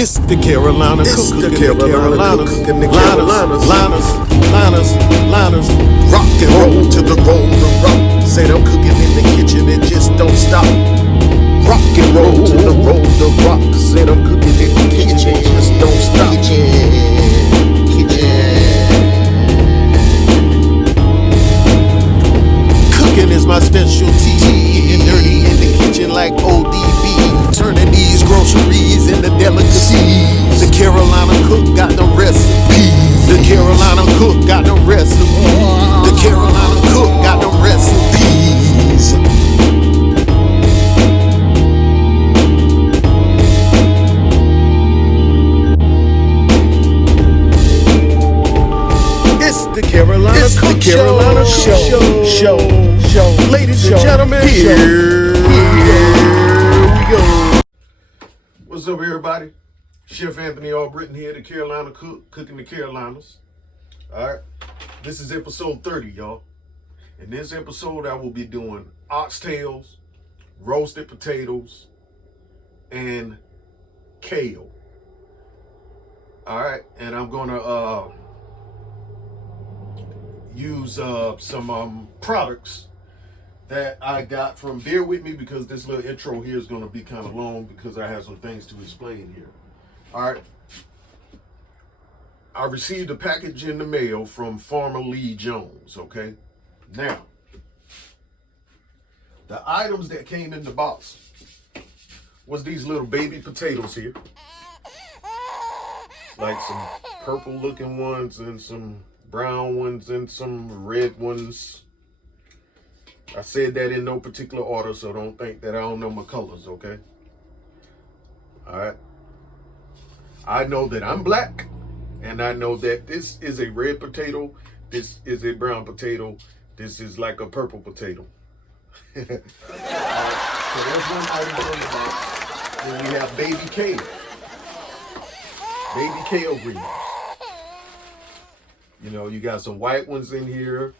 It's the Carolina Cook, the Carolina Cook and the Carolinas. Liners. Rock and roll to the roll to rock. Say I'm cooking in the kitchen and just don't stop. Rock and roll to the roll to rock. Say I'm cooking in the kitchen and just don't stop. Cooking is my specialty. Getting dirty in the kitchen like ODB. Turning these groceries into delicacies. The Carolina Cook got the recipe. The Carolina Cook got the recipe. The Carolina Cook got the recipes. It's the Carolina Cook Show. Ladies and gentlemen, here we go. What's up, everybody? Chef Anthony Albritton here, the Carolina Cook, cooking the Carolinas. All right, this is episode 30, y'all. In this episode, I will be doing oxtails, roasted potatoes, and kale. All right, and I'm gonna use some products that I got from. Bear with me because this little intro here is gonna be kind of long because I have some things to explain here. All right. I received a package in the mail from Farmer Lee Jones, okay? Now, the items that came in the box was these little baby potatoes here. Like some purple looking ones and some brown ones and some red ones. I said that in no particular order, so don't think that I don't know my colors, okay? All right. I know that I'm black, and I know that this is a red potato, this is a brown potato, this is like a purple potato. So there's one item from the box. Then we have baby kale. Baby kale greens. You know, you got some white ones in here,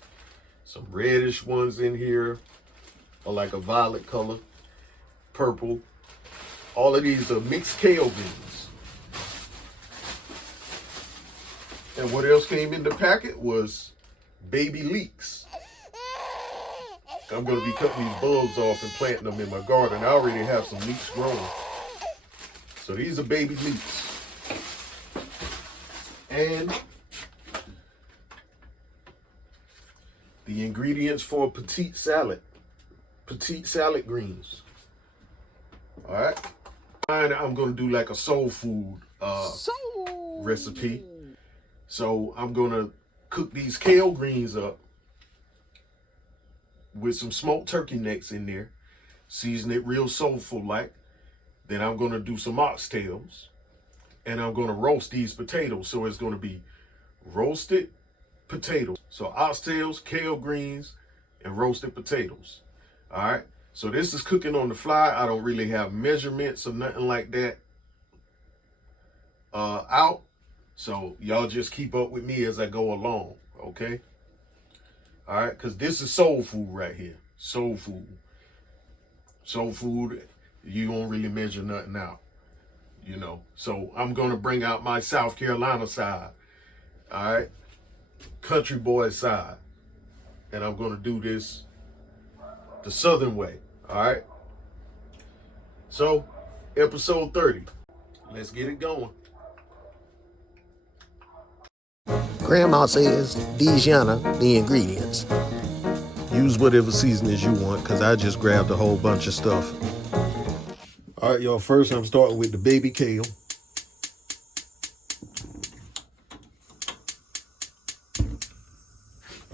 some reddish ones in here, or like a violet color, purple. All of these are mixed kale greens. And what else came in the packet was baby leeks. I'm going to be cutting these bulbs off and planting them in my garden. I already have some leeks growing. So these are baby leeks. And the ingredients for petite salad greens. All right. I'm going to do like a soul food recipe. So I'm going to cook these kale greens up with some smoked turkey necks in there, season it real soulful like. Then I'm going to do some oxtails, and I'm going to roast these potatoes. So it's going to be roasted potatoes. So oxtails, kale greens, and roasted potatoes. All right. So this is cooking on the fly. I don't really have measurements or nothing like that out. So y'all just keep up with me as I go along, okay? All right, because this is soul food right here. Soul food. Soul food, you don't really measure nothing out, you know. So I'm going to bring out my South Carolina side, all right? Country boy side. And I'm going to do this the Southern way, all right? So, episode 30. Let's get it going. Grandma says, Dijon, the ingredients. Use whatever seasonings you want, because I just grabbed a whole bunch of stuff. All right, y'all. First, I'm starting with the baby kale.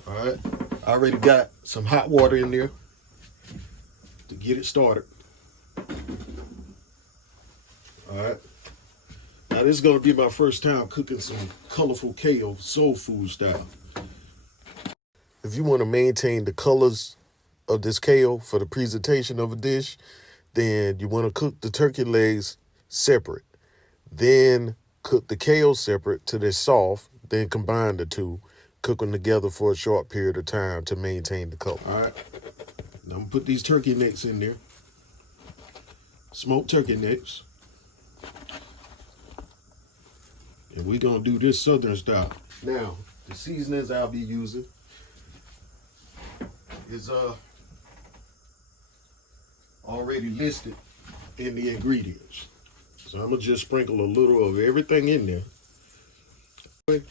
All right. I already got some hot water in there to get it started. All right. Now, this is going to be my first time cooking some colorful kale, soul food style. If you want to maintain the colors of this kale for the presentation of a dish, then you want to cook the turkey legs separate. Then cook the kale separate till they're soft. Then combine the two. Cook them together for a short period of time to maintain the color. All right. Now I'm going to put these turkey necks in there. Smoked turkey necks. And we're gonna do this southern style. Now, the seasonings I'll be using is already listed in the ingredients. So I'm gonna just sprinkle a little of everything in there. Let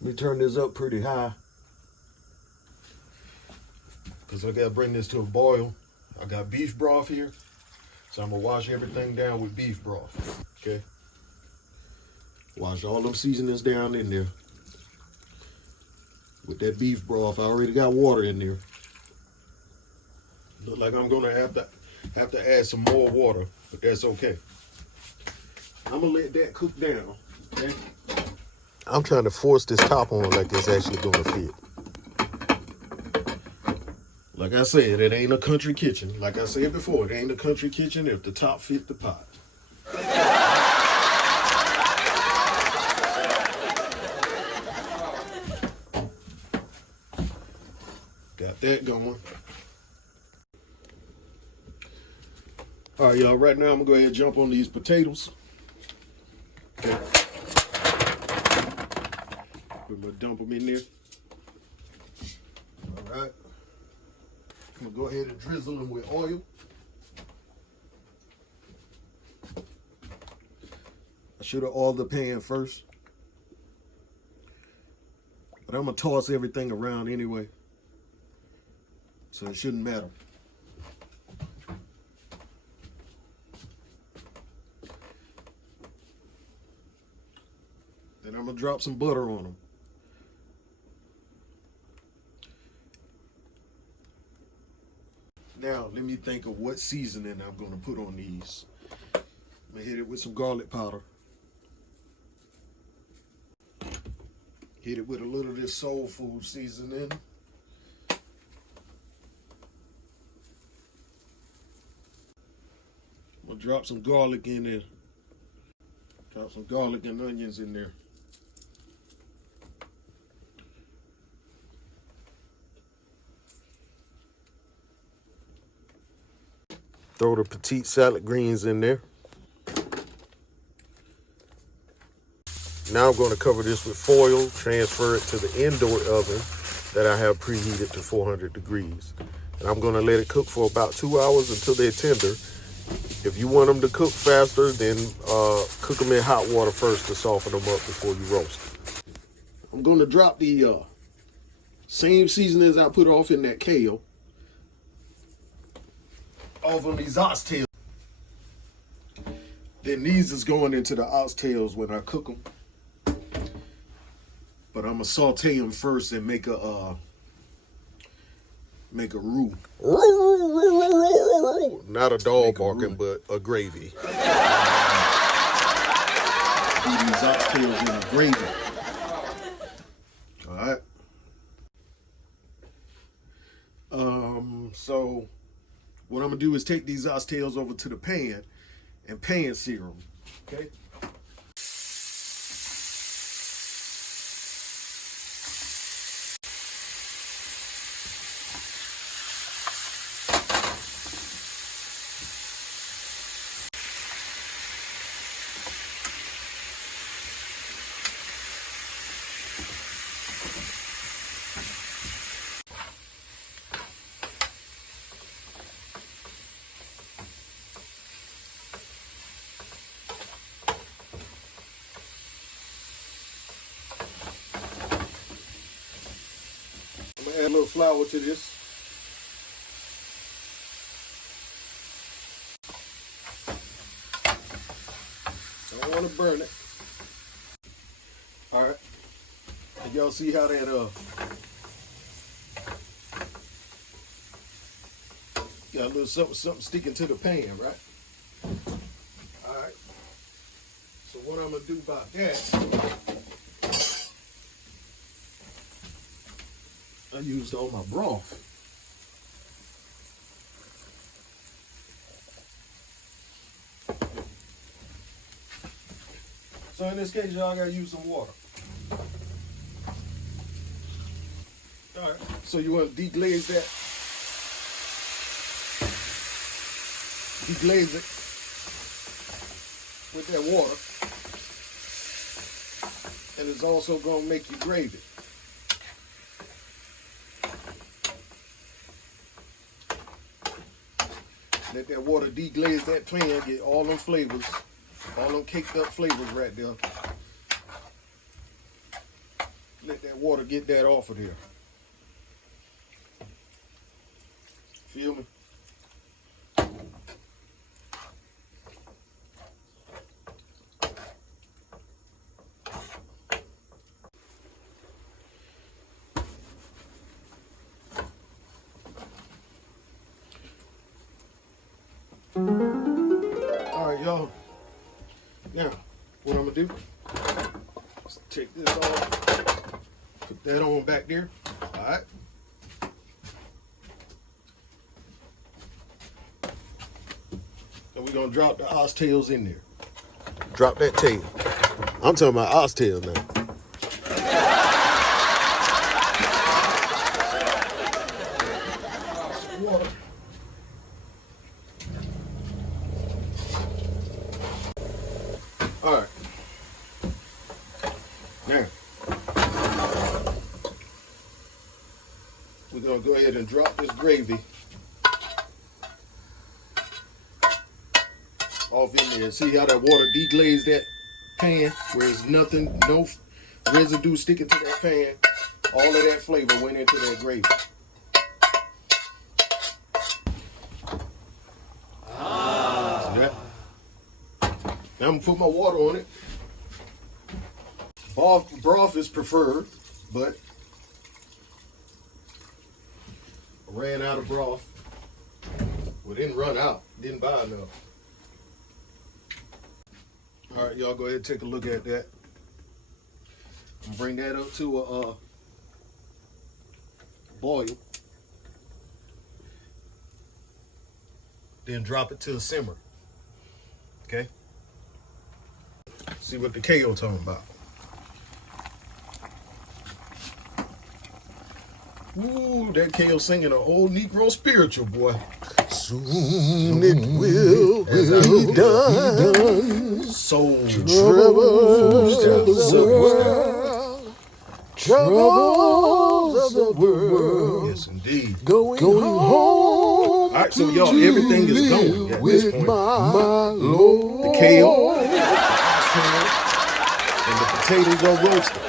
me turn this up pretty high, because I gotta bring this to a boil. I got beef broth here, so I'm gonna wash everything down with beef broth, okay? Wash all them seasonings down in there with that beef broth. I already got water in there. Look like I'm gonna have to add some more water, but that's okay. I'm gonna let that cook down, okay? I'm trying to force this top on like it's actually gonna fit. Like I said, it ain't a country kitchen. Like I said before, it ain't a country kitchen if the top fit the pot. Got that going. All right, y'all, right now I'm gonna go ahead and jump on these potatoes. Okay. We're gonna dump them in there. All right. I'm gonna go ahead and drizzle them with oil. I should have oiled the pan first, but I'm gonna toss everything around anyway, so it shouldn't matter. Then I'm gonna drop some butter on them. Now, let me think of what seasoning I'm gonna put on these. I'm gonna hit it with some garlic powder. Hit it with a little of this soul food seasoning. I'm gonna drop some garlic in there. Drop some garlic and onions in there. Throw the petite salad greens in there. Now I'm going to cover this with foil, transfer it to the indoor oven that I have preheated to 400 degrees. And I'm going to let it cook for about 2 hours until they're tender. If you want them to cook faster, then cook them in hot water first to soften them up before you roast them. I'm going to drop the same seasonings I put off in that kale off on these oxtails. Then these is going into the oxtails when I cook them. But I'm gonna saute them first and make a roux. Not a dog barking, but a gravy. Put these oxtails in a gravy. All right. So what I'm gonna do is take these oxtails over to the pan and pan sear them. Okay. Add a little flour to this. Don't want to burn it. All right. And y'all see how that got a little something sticking to the pan, right? All right. So what I'm gonna do about that? I used all my broth. So in this case, y'all gotta use some water. All right, so you want to deglaze that. Deglaze it with that water. is also gonna make you gravy. Let that water deglaze that pan, get all them flavors, all them caked up flavors right there. Let that water get that off of there. Feel me? All right, y'all. Now, what I'm gonna do is take this off, put that on back there. All right. And we're gonna drop the oxtails in there. Drop that tail. I'm talking about oxtail now. Some water. All right. Now, we're gonna go ahead and drop this gravy off in there. See how that water deglazed that pan, where there's nothing, no residue sticking to that pan. All of that flavor went into that gravy. See that? Now I'm gonna put my water on it. Broth is preferred, but I ran out of broth. Well, didn't run out, didn't buy enough. All right, y'all go ahead and take a look at that. And bring that up to a boil. Then drop it to a simmer. Okay? See what the kale talking about. Ooh, that kale singing an old Negro spiritual, boy. Soon it will be done. Soul Troubles of the world. Troubles of the world. Yes, indeed. Going home. All right, so y'all, everything is going at this point. My Lord. The kale, and the potatoes are roasted.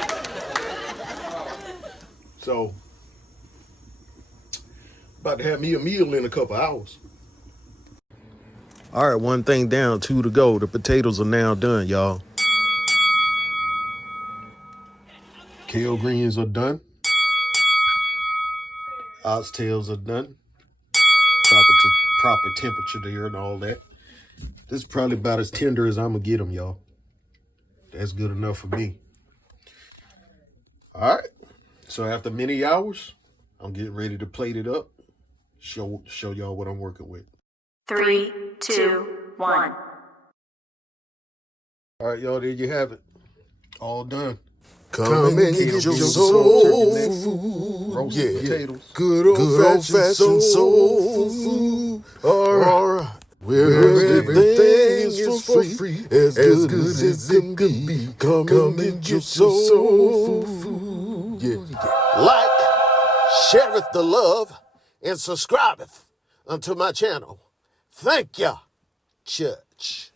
So, about to have me a meal in a couple hours. All right, one thing down, two to go. The potatoes are now done, y'all. Kale greens are done. Oxtails are done. Proper temperature there and all that. This is probably about as tender as I'm gonna get them, y'all. That's good enough for me. All right. So after many hours, I'm getting ready to plate it up. Show y'all what I'm working with. 3, 2, 1. All right, y'all, there you have it. All done. Come and get your soul food. Roasted potatoes. Good old-fashioned soul food. All right. Where everything is for free. As good as it can be. Come and get your soul food. Yeah. Like, shareth the love, and subscribeth unto my channel. Thank ya, church.